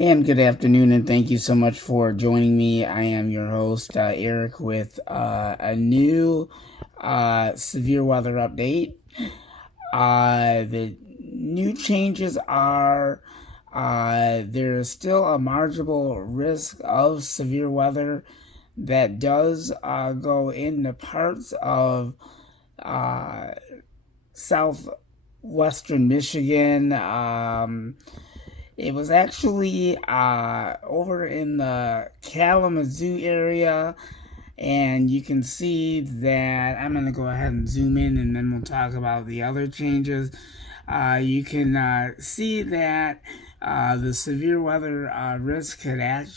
And good afternoon, and thank you so much for joining me. I am your host, Eric, with a new severe weather update. The new changes are there is still a marginal risk of severe weather that does go into parts of uh, southwestern Michigan. It was actually over in the Kalamazoo area, and you can see that I'm going to go ahead and zoom in, and then we'll talk about the other changes. You can see that the severe weather risk had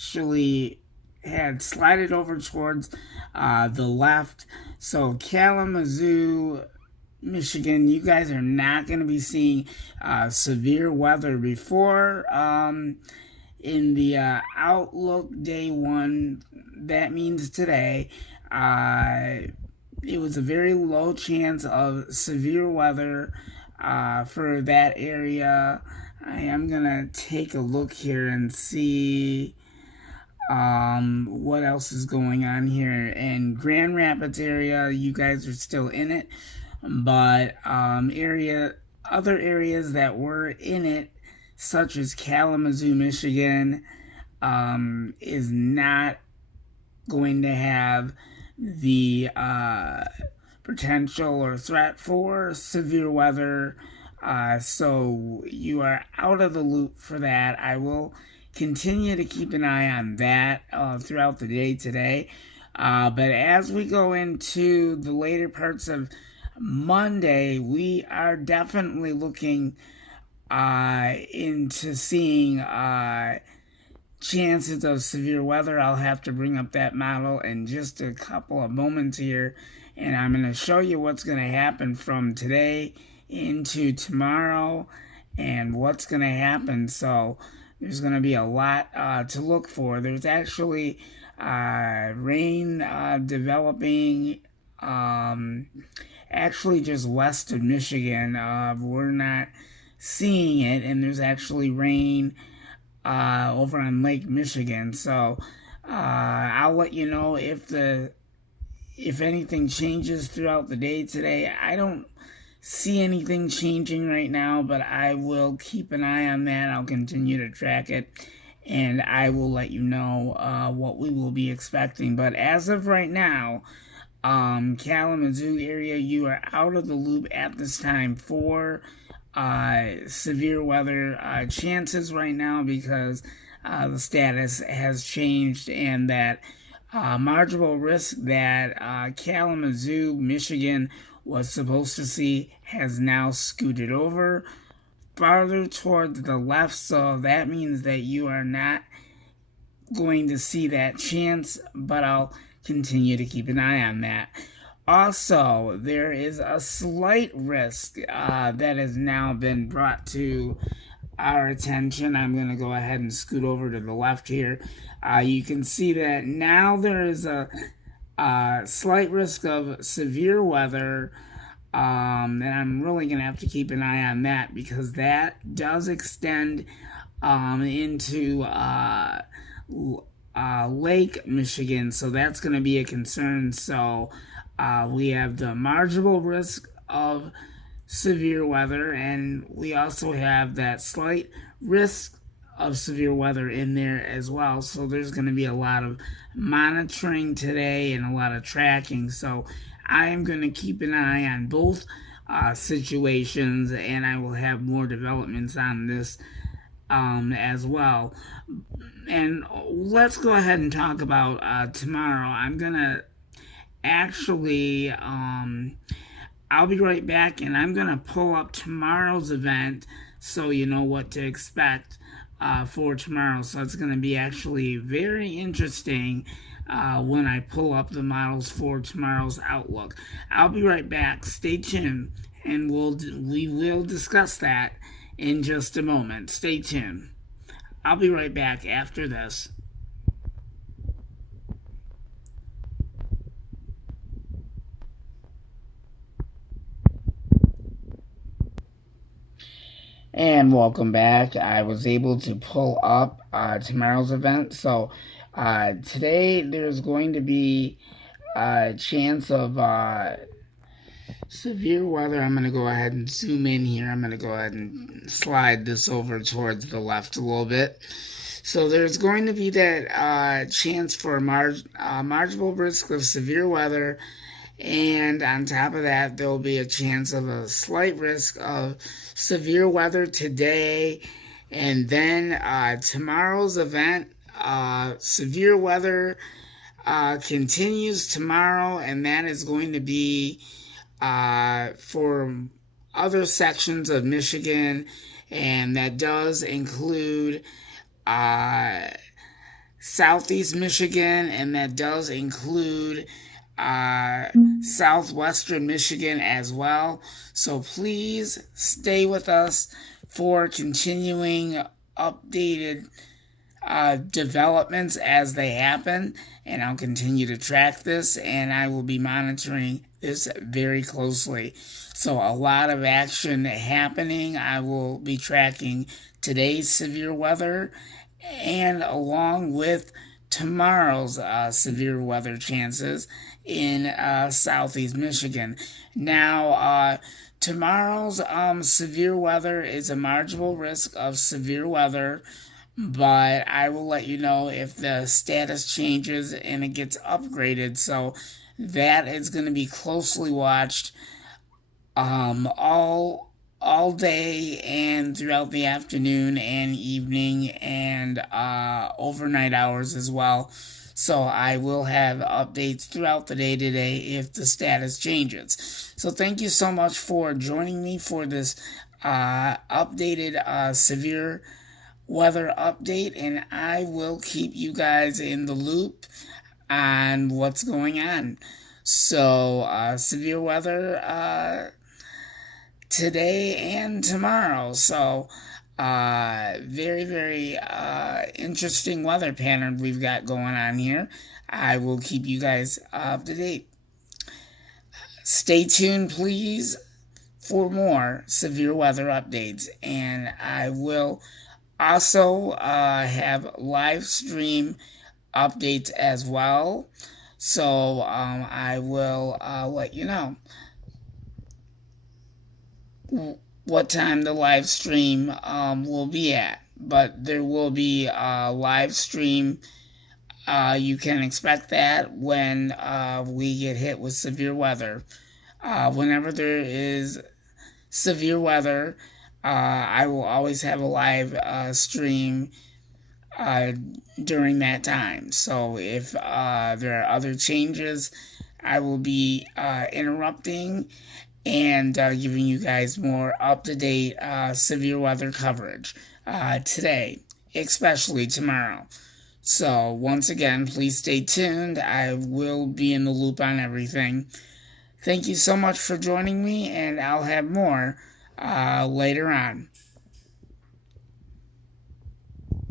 slided over towards the left. So Kalamazoo, Michigan, you guys are not going to be seeing severe weather before. In the Outlook Day 1, that means today, it was a very low chance of severe weather for that area. I am going to take a look here and see what else is going on here. In Grand Rapids area, you guys are still in it, but other areas that were in it, such as Kalamazoo, Michigan, is not going to have the potential or threat for severe weather. So you are out of the loop for that. I will continue to keep an eye on that throughout the day today. But as we go into the later parts of Monday, we are definitely looking into seeing chances of severe weather. I'll have to bring up that model in just a couple of moments here, and I'm going to show you what's going to happen from today into tomorrow and what's going to happen. So there's going to be a lot to look for. There's actually rain developing actually just west of Michigan. We're not seeing it, and there's actually rain over on Lake Michigan. So I'll let you know if anything changes throughout the day today. I don't see anything changing right now, but I will keep an eye on that. I'll continue to track it, and I will let you know what we will be expecting. But as of right now, Kalamazoo area, you are out of the loop at this time for severe weather chances right now, because the status has changed, and that marginal risk that Kalamazoo, Michigan was supposed to see has now scooted over farther towards the left. So that means that you are not going to see that chance, but I'll continue to keep an eye on that. Also, there is a slight risk that has now been brought to our attention. I'm going to go ahead and scoot over to the left here. You can see that now there is a slight risk of severe weather, and I'm really going to have to keep an eye on that, because that does extend into Lake Michigan, so that's going to be a concern. So we have the marginal risk of severe weather, and we also have that slight risk of severe weather in there as well. So there's going to be a lot of monitoring today and a lot of tracking. So I am going to keep an eye on both situations, and I will have more developments on this as well. And let's go ahead and talk about tomorrow. I'm going to actually, I'll be right back, and I'm going to pull up tomorrow's event so you know what to expect for tomorrow. So it's going to be actually very interesting when I pull up the models for tomorrow's Outlook. I'll be right back. Stay tuned, and we will discuss that in just a moment. Stay tuned. I'll be right back after this. And welcome back. I was able to pull up tomorrow's event. So today there's going to be a chance of severe weather. I'm going to go ahead and zoom in here. I'm going to go ahead and slide this over towards the left a little bit. So there's going to be that chance for a marginal risk of severe weather. And on top of that, there'll be a chance of a slight risk of severe weather today. And then tomorrow's event, severe weather continues tomorrow, and that is going to be for other sections of Michigan, and that does include southeast Michigan, and that does include southwestern Michigan as well. So please stay with us for continuing updated developments as they happen, and I'll continue to track this, and I will be monitoring this very closely. So a lot of action happening. I will be tracking today's severe weather and along with tomorrow's severe weather chances in southeast Michigan. Now, tomorrow's severe weather is a marginal risk of severe weather, but I will let you know if the status changes and it gets upgraded. So that is going to be closely watched all day and throughout the afternoon and evening and overnight hours as well. So I will have updates throughout the day today if the status changes. So thank you so much for joining me for this updated severe weather update, and I will keep you guys in the loop on what's going on. So severe weather today and tomorrow. So very, very interesting weather pattern we've got going on here. I will keep you guys up to date. Stay tuned, please, for more severe weather updates, and I will also have live stream updates as well. So I will let you know what time the live stream will be at. But there will be a live stream. You can expect that when we get hit with severe weather. Whenever there is severe weather, I will always have a live stream during that time. So if there are other changes, I will be interrupting and giving you guys more up-to-date severe weather coverage today, especially tomorrow. So once again, please stay tuned. I will be in the loop on everything. Thank you so much for joining me, and I'll have more later on.